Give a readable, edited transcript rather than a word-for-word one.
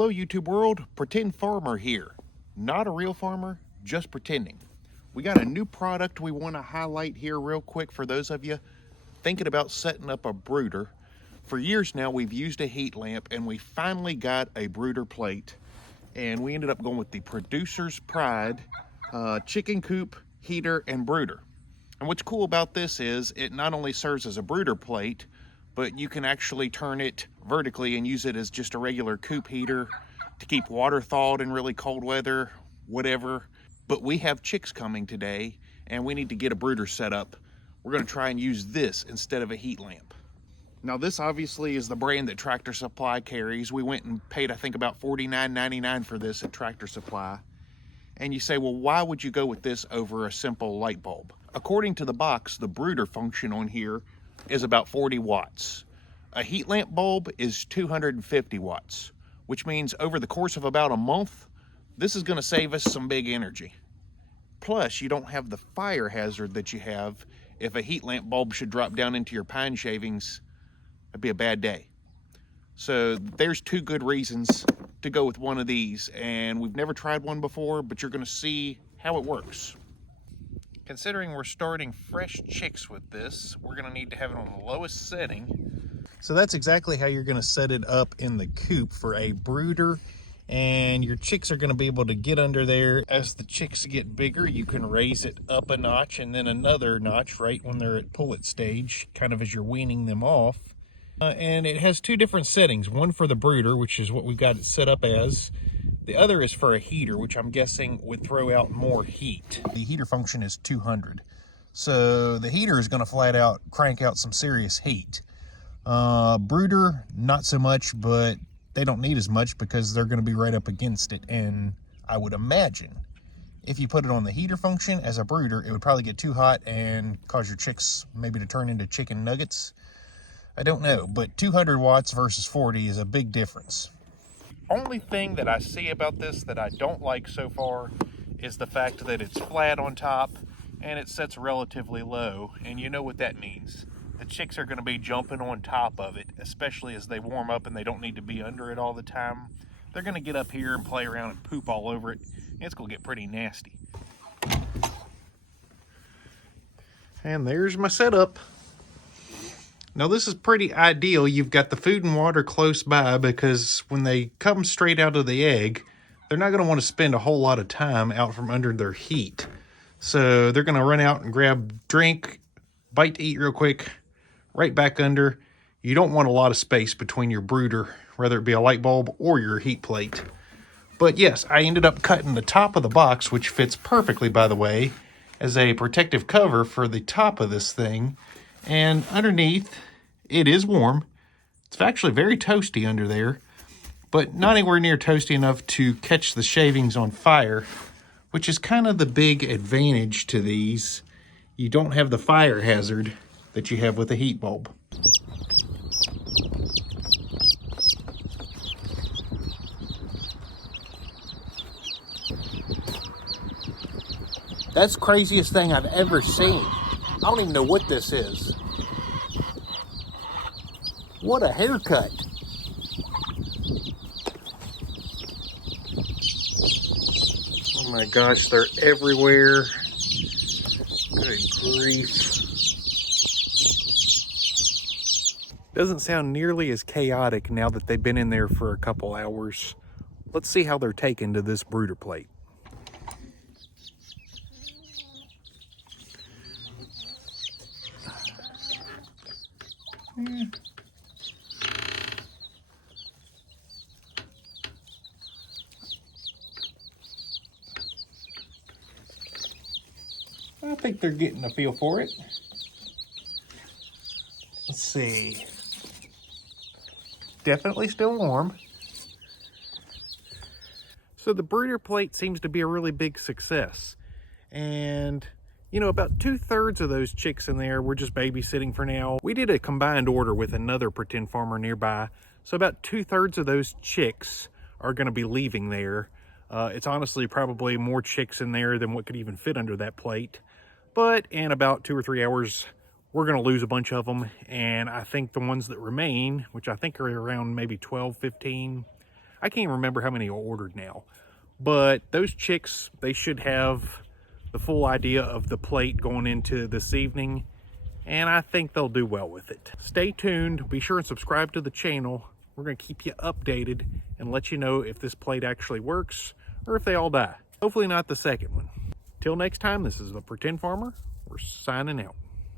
Hello YouTube world, Pretend Farmer here. Not a real farmer, just pretending. We got a new product we want to highlight here real quick for those of you thinking about setting up a brooder. For years now we've used a heat lamp and we finally got a brooder plate, and we ended up going with the Producer's Pride chicken coop, heater, and brooder. And what's cool about this is it not only serves as a brooder plate, but you can actually turn it vertically and use it as just a regular coop heater to keep water thawed in really cold weather, whatever. But we have chicks coming today and we need to get a brooder set up. We're gonna try and use this instead of a heat lamp. Now this obviously is the brand that Tractor Supply carries. We went and paid, I think, about $49.99 for this at Tractor Supply. And you say, well, why would you go with this over a simple light bulb? According to the box, the brooder function on here is about 40 watts. A heat lamp bulb is 250 watts, which means over the course of about a month, this is gonna save us some big energy. Plus, you don't have the fire hazard that you have if a heat lamp bulb should drop down into your pine shavings. It'd be a bad day. So there's two good reasons to go with one of these, and we've never tried one before, but you're gonna see how it works. Considering we're starting fresh chicks with this, we're gonna need to have it on the lowest setting. So that's exactly how you're gonna set it up in the coop for a brooder, and your chicks are gonna be able to get under there. As the chicks get bigger, you can raise it up a notch and then another notch right when they're at pullet stage, kind of as you're weaning them off. And it has two different settings, one for the brooder, which is what we've got it set up as. The other is for a heater, which I'm guessing would throw out more heat. The heater function is 200. So the heater is gonna flat out crank out some serious heat. Brooder, not so much, but they don't need as much because they're gonna be right up against it. And I would imagine if you put it on the heater function as a brooder, it would probably get too hot and cause your chicks maybe to turn into chicken nuggets. I don't know, but 200 watts versus 40 is a big difference. Only thing that I see about this that I don't like so far is the fact that it's flat on top and it sets relatively low, and you know what that means. The chicks are gonna be jumping on top of it, especially as they warm up and they don't need to be under it all the time. They're gonna get up here and play around and poop all over it, and it's gonna get pretty nasty. And there's my setup. Now this is pretty ideal. You've got the food and water close by because when they come straight out of the egg, they're not going to want to spend a whole lot of time out from under their heat. So they're going to run out and grab drink, bite to eat real quick, right back under. You don't want a lot of space between your brooder, whether it be a light bulb or your heat plate. But yes, I ended up cutting the top of the box, which fits perfectly, by the way, as a protective cover for the top of this thing. And underneath, it is warm. It's actually very toasty under there, but not anywhere near toasty enough to catch the shavings on fire, which is kind of the big advantage to these. You don't have the fire hazard that you have with a heat bulb. That's the craziest thing I've ever seen. I don't even know what this is. What a haircut. Oh my gosh, they're everywhere. Good grief. Doesn't sound nearly as chaotic now that they've been in there for a couple hours. Let's see how they're taken to this brooder plate. I think they're getting a feel for it. Let's see. Definitely still warm. So the brooder plate seems to be a really big success. And you know, about 2/3 of those chicks in there were just babysitting for now. We did a combined order with another Pretend Farmer nearby. So about 2/3 of those chicks are gonna be leaving there. It's honestly probably more chicks in there than what could even fit under that plate. But in about 2 or 3 hours, we're gonna lose a bunch of them. And I think the ones that remain, which I think are around maybe 12, 15, I can't even remember how many I ordered now. But those chicks, they should have the full idea of the plate going into this evening, and I think they'll do well with it. Stay tuned. Be sure and subscribe to the channel. We're going to keep you updated and let you know if this plate actually works or if they all die. Hopefully not the second one. Till next time, this is the Pretend Farmer. We're signing out.